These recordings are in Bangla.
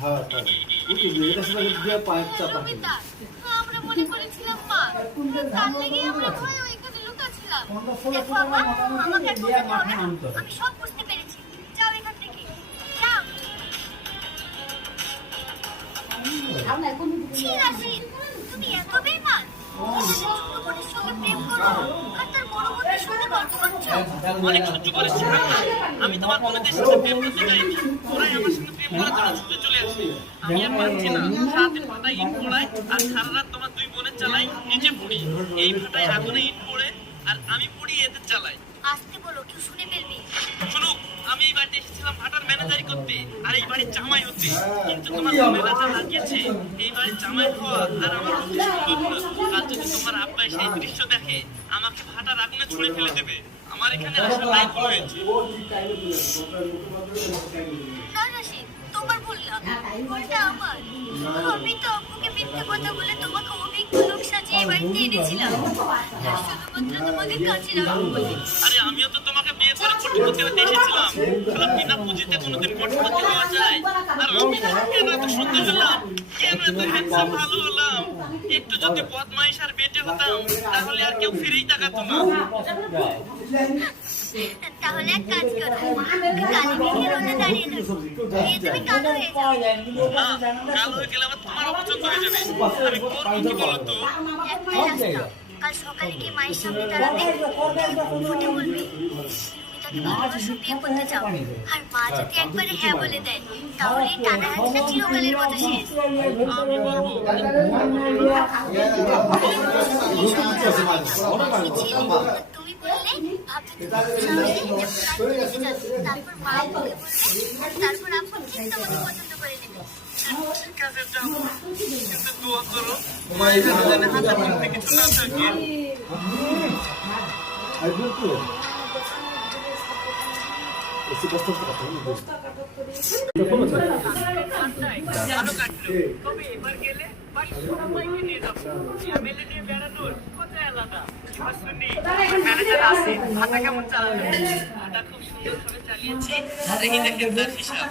হ্যাঁ এটা সেটা দিয়ে পায়ের চাপা আমরা মনে করেছিলাম মা তার লেগে আমরা ভয়ে ওইখানে লুকাচ্ছিলাম। দেখো আম্মা, আমাকে আর বলতে হবে না। আমি সব বুঝতে পেরেছি। যাও এখান থেকে যাও। ছি রাশিদ, তুমি এত বেঈমান। ছোট বোনের সঙ্গে প্রেম করো আর তার বড় বোনের সঙ্গে গল্প করছো। অনেক সহ্য করেছি ঠাম্মা। আমি তোমার বোনদের সাথে প্রেম করতে যাইনি, ওরাই আমার সঙ্গে প্রেম করার জন্য ছুটে চলে আসে। আমি আর পারছি না। সারাদিন ফাটায় ইট পোড়াই আর সারা রাত তোমার দুই বোনের চালাই, নিজে পড়ি। এই ফাটায় আগুনে ইট পোড়ে আর আমি পড়ি এদের চালাই। আসতে বলো, কেউ শুনে ফেলবে। শুনুক, আমি এই বাড়িতে এসেছিলাম ভাটার ম্যানেজারি করতে আর এই বাড়ির জামাই হতে, কিন্তু তোমার বোনেরা যা লাগিয়েছে এই বাড়ির জামাই হওয়া আর আমার পক্ষে সম্ভব না। কাল যদি তোমার আব্বাই সেই দৃশ্য দেখে আমাকে ভাটার আগুনে ছুঁড়ে ফেলে দেবে। আমার এখানে আসা লাইক হয়েছে। না রাশিদ, তোমার ভুল না, ভুলটা আমার। আমি তো আব্বুকে মিথ্যে কথা বলে তোমাকে অভিজ্ঞ লোক সাজিয়ে এই বাড়িতে এনেছিলাম, শুধুমাত্র তোমাকে কাছে রাখবো বলে। আরে আমিও তো তোমাকে বিয়ে করে কোটিপতি হতে এসেছিলাম। খারাপ বিনা পুঁজিতে কোনোদিন কোটিপতি হওয়া যায়? আর আমি কেন এত সুন্দর হলাম, কেন এত হ্যান্ডসাম ভালো হলাম? একটু যদি বদমাইশ আর বেটে হতাম তাহলে আর কেউ ফিরেই তাকাতো না। তাহলে এক কাজ করো, কালী মেঘের রোদে দাঁড়িয়ে থাকো, দিয়ে তুমি কালো হয়ে যাও। না, কালো হয়ে গেলে আবার তোমার অপছন্দ হয়ে যাবে। আমি করবো কি বলো তো? একটাই রাস্তা, কাল সকালে গিয়ে মায়ের সামনে দাঁড়াবে, ফুটে বলবে তুমি তাকে ভালোবাসো, বিয়ে করতে চাও। আর মা যদি একবারে হ্যাঁ বলে দেয় তাহলে টানাহাটিটা চিরকালের মতো শেষ। আমি বলবো তুমি বললে ভাবতে তারপর মা বললে, তারপর আপন ঠিক তোমাকে পছন্দ করে নেবে। ঠিক আছে, যাবো, কিন্তু দোয়া করো মায়ের জানে হাজার মধ্যে কিছু না থাকে। আরো কাটলো, তবে এবার গেলে বাড়ির সবাইকে নিয়ে যাবো। ফ্যামিলি নিয়ে বেড়ানোর কথাই আলাদা। এবার শুনি ম্যানেজার আছে, হাতা কেমন চালালো? হাতা খুব সুন্দর করে চালিয়েছে, আর এই দেখেন তার হিসাব।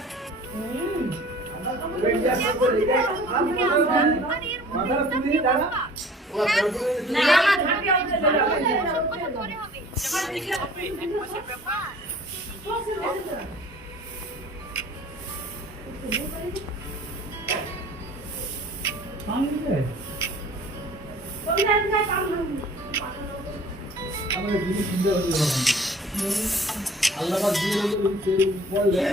আল্লাহ দিয়ে বললে